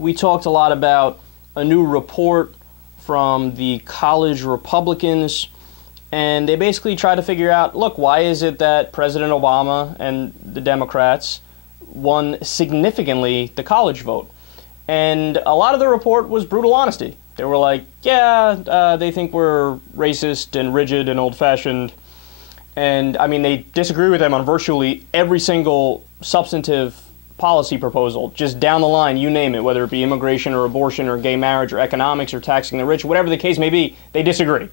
we talked a lot about a new report from the college Republicans, and they basically try to figure out, look, why is it that President Obama and the Democrats won significantly the college vote? And a lot of the report was brutal honesty. They were like, yeah, they think we're racist and rigid and old-fashioned. And, I mean, they disagree with them on virtually every single substantive policy proposal, just down the line, you name it, whether it be immigration or abortion or gay marriage or economics or taxing the rich, whatever the case may be, they disagree.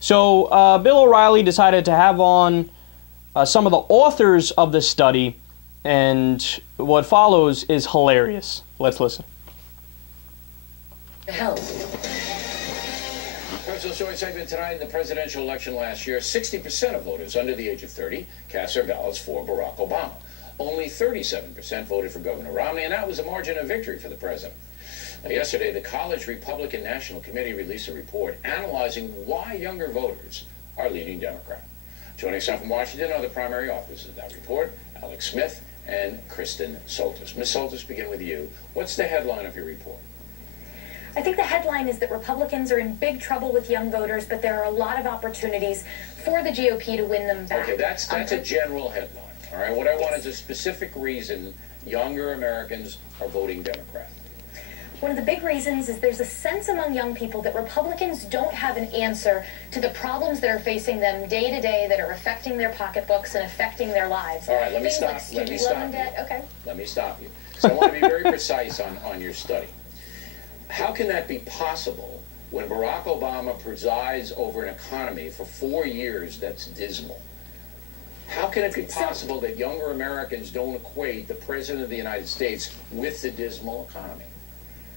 So Bill O'Reilly decided to have on some of the authors of the study, and what follows is hilarious. Let's listen. Personal story segment tonight. In the presidential election last year, 60% of voters under the age of 30 cast their ballots for Barack Obama. Only 37% voted for Governor Romney, and that was a margin of victory for the president. Now, yesterday, the College Republican National Committee released a report analyzing why younger voters are leaning Democrat. Joining us now from Washington are the primary authors of that report, Alex Smith and Kristen Soltis. Ms. Soltis, begin with you. What's the headline of your report? I think the headline is that Republicans are in big trouble with young voters, but there are a lot of opportunities for the GOP to win them back. Okay, that's a general headline. All right, what I want is a specific reason younger Americans are voting Democrat. One of the big reasons is there's a sense among young people that Republicans don't have an answer to the problems that are facing them day to day that are affecting their pocketbooks and affecting their lives. All right, let me stop you. Okay. Let me stop you. So I want to be very precise on your study. How can that be possible when Barack Obama presides over an economy for 4 years that's dismal? How can it be possible that younger Americans don't equate the President of the United States with the dismal economy?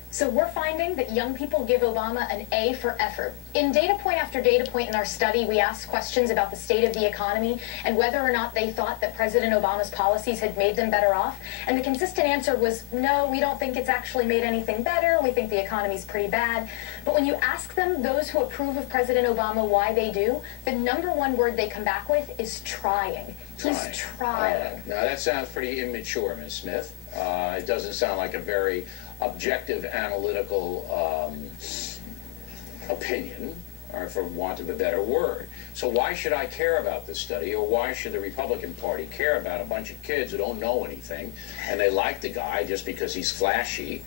So we're finding that young people give Obama an A for effort. In data point after data point in our study, we asked questions about the state of the economy and whether or not they thought that President Obama's policies had made them better off. And the consistent answer was, no, we don't think it's actually made anything better. We think the economy's pretty bad. But when you ask them, those who approve of President Obama, why they do, the #1 word they come back with is trying. He's trying. Now, that sounds pretty immature, Ms. Smith. It doesn't sound like a very objective, analytical opinion, or for want of a better word. So why should I care about this study, or why should the Republican Party care about a bunch of kids who don't know anything, and they like the guy just because he's flashy?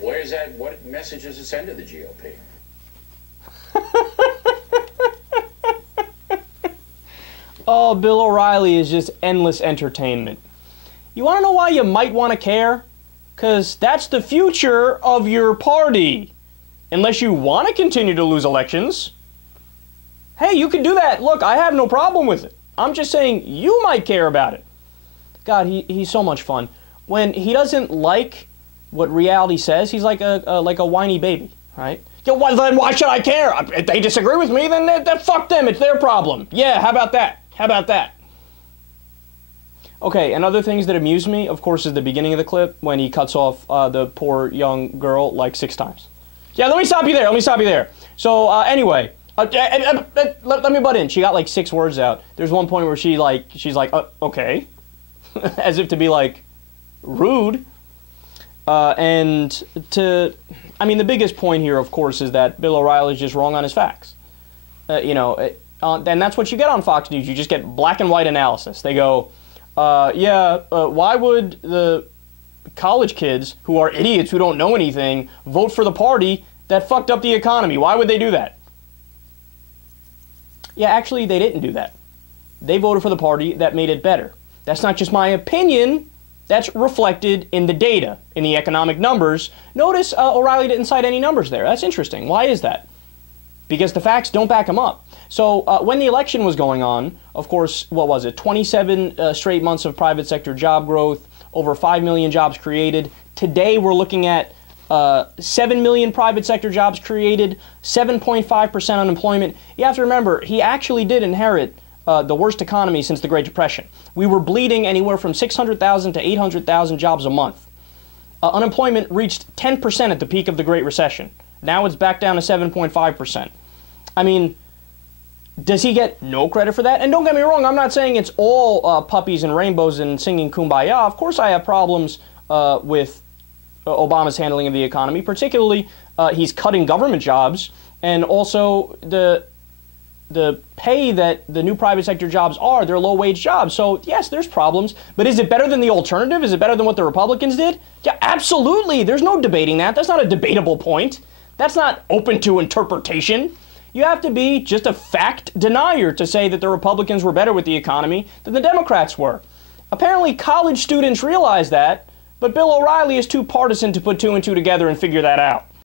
Where's that? What message does it send to the GOP? Oh, Bill O'Reilly is just endless entertainment. You want to know why you might want to care? Because that's the future of your party. Unless you want to continue to lose elections. Hey, you can do that. Look, I have no problem with it. I'm just saying you might care about it. God, he's so much fun. When he doesn't like what reality says, he's like a whiny baby, right? Yeah, then why should I care? If they disagree with me, then fuck them. It's their problem. Yeah, how about that? How about that? Okay, and other things that amuse me, of course, is the beginning of the clip when he cuts off the poor young girl like 6 times. Yeah, let me stop you there. Let me stop you there. So anyway, let me butt in. She got like 6 words out. There's one point where she's like, okay, as if to be like rude. I mean, the biggest point here, of course, is that Bill O'Reilly's just wrong on his facts. And that's what you get on Fox News. You just get black and white analysis. They go, why would the college kids who are idiots who don't know anything vote for the party that fucked up the economy? Why would they do that? Yeah, actually, they didn't do that. They voted for the party that made it better. That's not just my opinion. That's reflected in the data, in the economic numbers. Notice O'Reilly didn't cite any numbers there. That's interesting. Why is that? Because the facts don't back him up. So when the election was going on, of course, what was it? 27 straight months of private sector job growth, over 5 million jobs created. Today we're looking at 7 million private sector jobs created, 7.5% unemployment. You have to remember, he actually did inherit the worst economy since the Great Depression. We were bleeding anywhere from 600,000 to 800,000 jobs a month. Unemployment reached 10% at the peak of the Great Recession. Now it's back down to 7.5%. I mean, does he get no credit for that? And don't get me wrong, I'm not saying it's all puppies and rainbows and singing Kumbaya. Of course I have problems with Obama's handling of the economy. Particularly, he's cutting government jobs, and also the pay that the new private sector jobs are, they're low-wage jobs. So, yes, there's problems. But is it better than the alternative? Is it better than what the Republicans did? Yeah, absolutely. There's no debating that. That's not a debatable point. That's not open to interpretation. You have to be just a fact denier to say that the Republicans were better with the economy than the Democrats were. Apparently, college students realize that, but Bill O'Reilly is too partisan to put two and two together and figure that out.